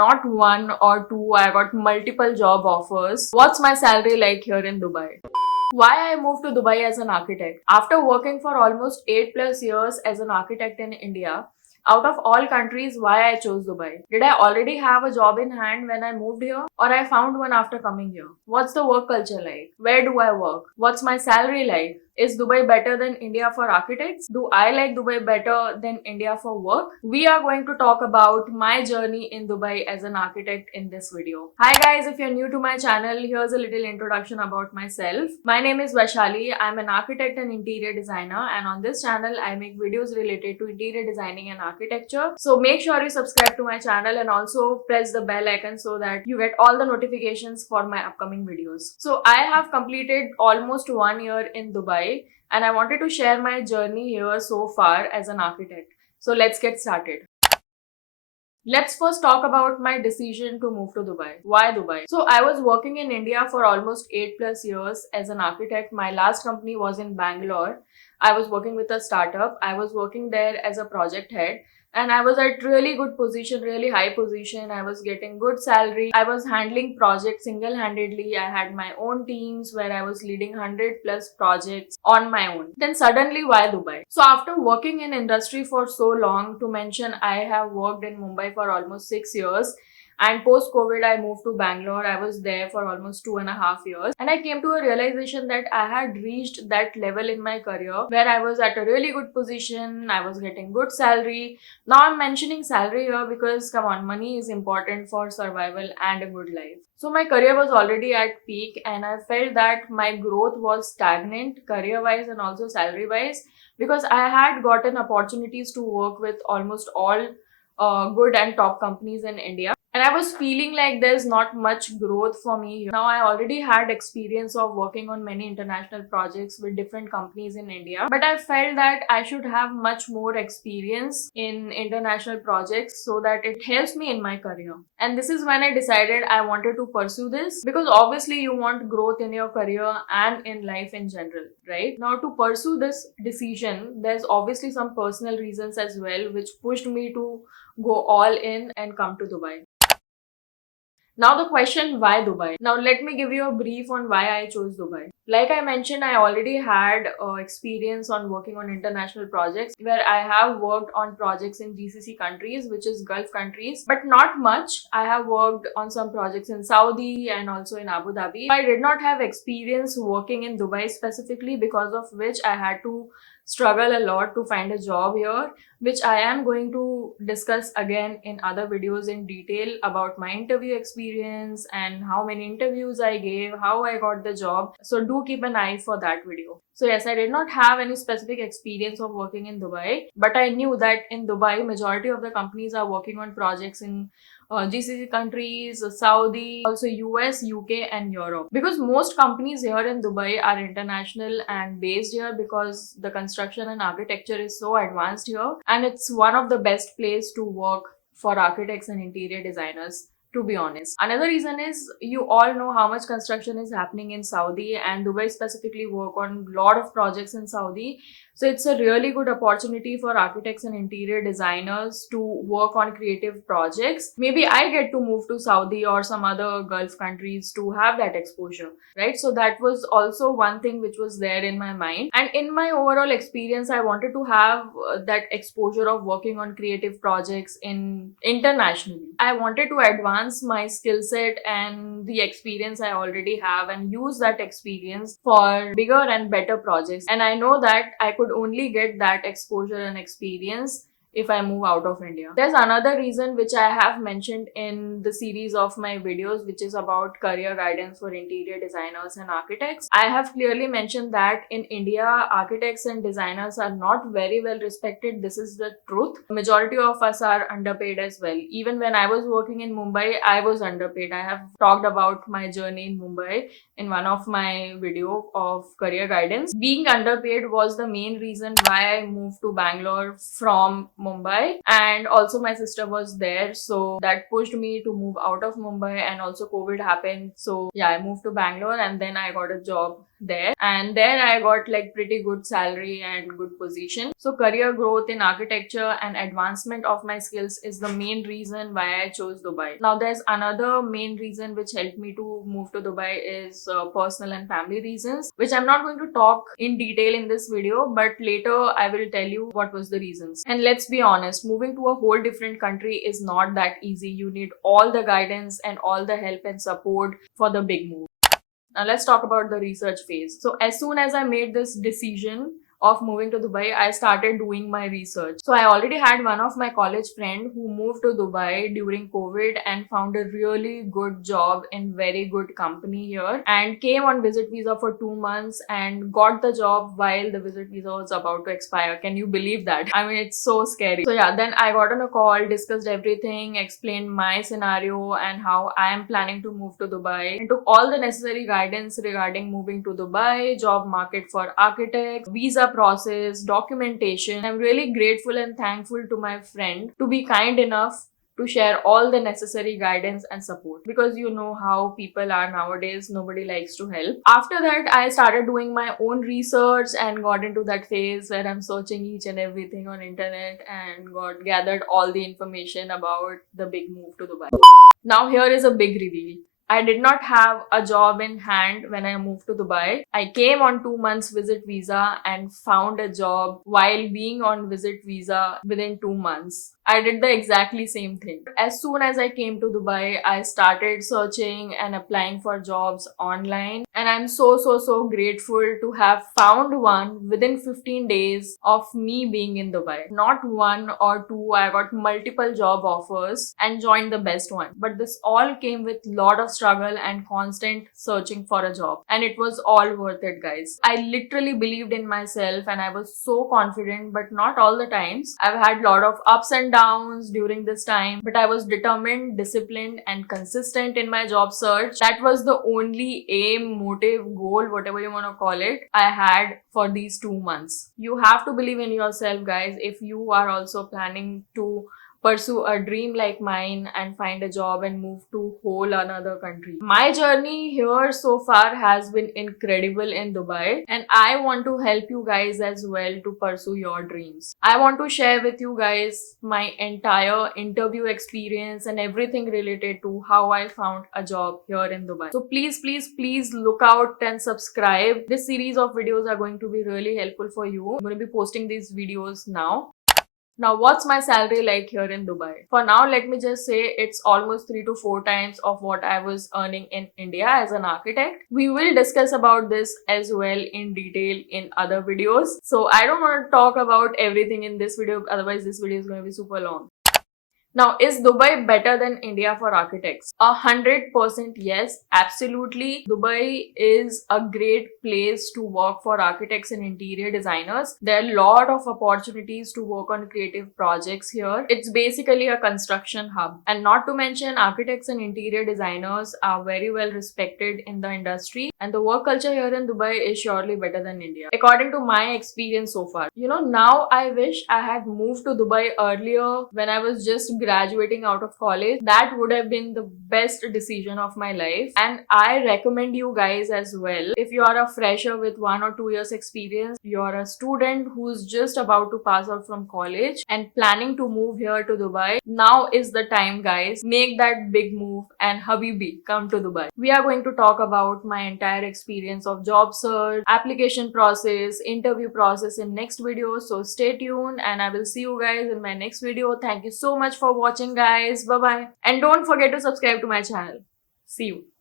not one or two, I got multiple job offers. What's my salary like here in Dubai? Why I moved to Dubai as an architect? After working for almost 8 plus years as an architect in India, out of all countries, why I chose Dubai? Did I already have a job in hand when I moved here? Or I found one after coming here? What's the work culture like? Where do I work? What's my salary like? Is Dubai better than India for architects? Do I like Dubai better than India for work? We are going to talk about my journey in Dubai as an architect in this video. Hi guys, if you're new to my channel, here's a little introduction about myself. My name is Vaishali. I'm an architect and interior designer, and on this channel I make videos related to interior designing and architecture. So make sure you subscribe to my channel and also press the bell icon so that you get all the notifications for my upcoming videos. So I have completed almost 1 year in Dubai, and I wanted to share my journey here so far as an architect. So let's get started. Let's first talk about my decision to move to Dubai. Why Dubai? So I was working in India for almost 8 plus years as an architect. My last company was in Bangalore. I was working with a startup. I was working there as a project head, and I was at really good position, really high position. I was getting good salary. I was handling projects single-handedly. I had my own teams where I was leading 100 plus projects on my own. Then suddenly, why Dubai? So after working in industry for so long, to mention, I have worked in Mumbai for almost 6 years. And post COVID, I moved to Bangalore. I was there for almost 2.5 years. And I came to a realization that I had reached that level in my career where I was at a really good position. I was getting good salary. Now I'm mentioning salary here because come on, money is important for survival and a good life. So my career was already at peak, and I felt that my growth was stagnant career wise and also salary wise, because I had gotten opportunities to work with almost all good and top companies in India. And I was feeling like there's not much growth for me here. Now I already had experience of working on many international projects with different companies in India, but I felt that I should have much more experience in international projects so that it helps me in my career. And this is when I decided I wanted to pursue this, because obviously you want growth in your career and in life in general, right? Now to pursue this decision, there's obviously some personal reasons as well which pushed me to go all in and come to Dubai. Now the question, why Dubai? Now let me give you a brief on why I chose Dubai. Like I mentioned, I already had experience on working on international projects where I have worked on projects in GCC countries, which is Gulf countries, but not much. I have worked on some projects in Saudi and also in Abu Dhabi. I did not have experience working in Dubai specifically, because of which I had to struggle a lot to find a job here, which I am going to discuss again in other videos in detail about my interview experience and how many interviews I gave, how I got the job. So do keep an eye for that video. So yes, I did not have any specific experience of working in Dubai, but I knew that in Dubai, majority of the companies are working on projects in GCC countries, Saudi, also US, UK and Europe. Because most companies here in Dubai are international and based here, because the construction and architecture is so advanced here, and it's one of the best place to work for architects and interior designers, to be honest. Another reason is, you all know how much construction is happening in Saudi, and Dubai specifically work on a lot of projects in Saudi. So it's a really good opportunity for architects and interior designers to work on creative projects. Maybe I get to move to Saudi or some other Gulf countries to have that exposure, right? So that was also one thing which was there in my mind. And in my overall experience, I wanted to have that exposure of working on creative projects in internationally. I wanted to advance my skill set and the experience I already have and use that experience for bigger and better projects. And I know that I could only get that exposure and experience if I move out of India. There's another reason which I have mentioned in the series of my videos, which is about career guidance for interior designers and architects. I have clearly mentioned that in India, architects and designers are not very well respected. This is the truth. Majority of us are underpaid as well. Even when I was working in Mumbai, I was underpaid. I have talked about my journey in Mumbai in one of my video of career guidance. Being underpaid was the main reason why I moved to Bangalore from Mumbai, and also my sister was there, so that pushed me to move out of Mumbai. And also COVID happened, so yeah, I moved to Bangalore and then I got a job there, and there I got like pretty good salary and good position. So career growth in architecture and advancement of my skills is the main reason why I chose Dubai. Now there's another main reason which helped me to move to Dubai is personal and family reasons, which I'm not going to talk in detail in this video, but later I will tell you what was the reasons. And let's be honest, moving to a whole different country is not that easy. You need all the guidance and all the help and support for the big move. Now let's talk about the research phase. So as soon as I made this decision of moving to Dubai, I started doing my research. So I already had one of my college friend who moved to Dubai during COVID and found a really good job in very good company here, and came on visit visa for 2 months and got the job while the visit visa was about to expire. Can you believe that? I mean, it's so scary. So yeah, then I got on a call, discussed everything, explained my scenario and how I am planning to move to Dubai, and took all the necessary guidance regarding moving to Dubai, job market for architects, visa process, documentation. I'm really grateful and thankful to my friend to be kind enough to share all the necessary guidance and support, because you know how people are nowadays, nobody likes to help. After that, I started doing my own research and got into that phase where I'm searching each and everything on internet and gathered all the information about the big move to Dubai. Now here is a big reveal. I did not have a job in hand when I moved to Dubai. I came on 2 months visit visa and found a job while being on visit visa within 2 months. I did the exactly same thing. As soon as I came to Dubai, I started searching and applying for jobs online. And I'm so grateful to have found one within 15 days of me being in Dubai. Not one or two, I got multiple job offers and joined the best one. But this all came with lot of struggle and constant searching for a job. And it was all worth it, guys. I literally believed in myself and I was so confident, but not all the times. I've had lot of ups and downs during this time, but I was determined, disciplined and consistent in my job search. That was the only aim, motive, goal, whatever you want to call it, I had for these 2 months. You have to believe in yourself, guys, if you are also planning to pursue a dream like mine and find a job and move to whole another country. My journey here so far has been incredible in Dubai, and I want to help you guys as well to pursue your dreams. I want to share with you guys my entire interview experience and everything related to how I found a job here in Dubai. So please look out and subscribe. This series of videos are going to be really helpful for you. I'm going to be posting these videos now. Now, what's my salary like here in Dubai? For now, let me just say it's almost 3 to 4 times of what I was earning in India as an architect. We will discuss about this as well in detail in other videos. So I don't want to talk about everything in this video, otherwise this video is going to be super long. Now, is Dubai better than India for architects? 100% yes, absolutely. Dubai is a great place to work for architects and interior designers. There are a lot of opportunities to work on creative projects here. It's basically a construction hub. And not to mention, architects and interior designers are very well respected in the industry. And the work culture here in Dubai is surely better than India, according to my experience so far. You know, now I wish I had moved to Dubai earlier when I was just graduating out of college. That would have been the best decision of my life, and I recommend you guys as well. If you are a fresher with 1 or 2 years experience, you are a student who's just about to pass out from college and planning to move here to Dubai, now is the time, guys. Make that big move and Habibi, come to Dubai. We are going to talk about my entire experience of job search, application process, interview process in next video. So stay tuned and I will see you guys in my next video. Thank you so much for watching, guys. Bye bye, and don't forget to subscribe to my channel. See you.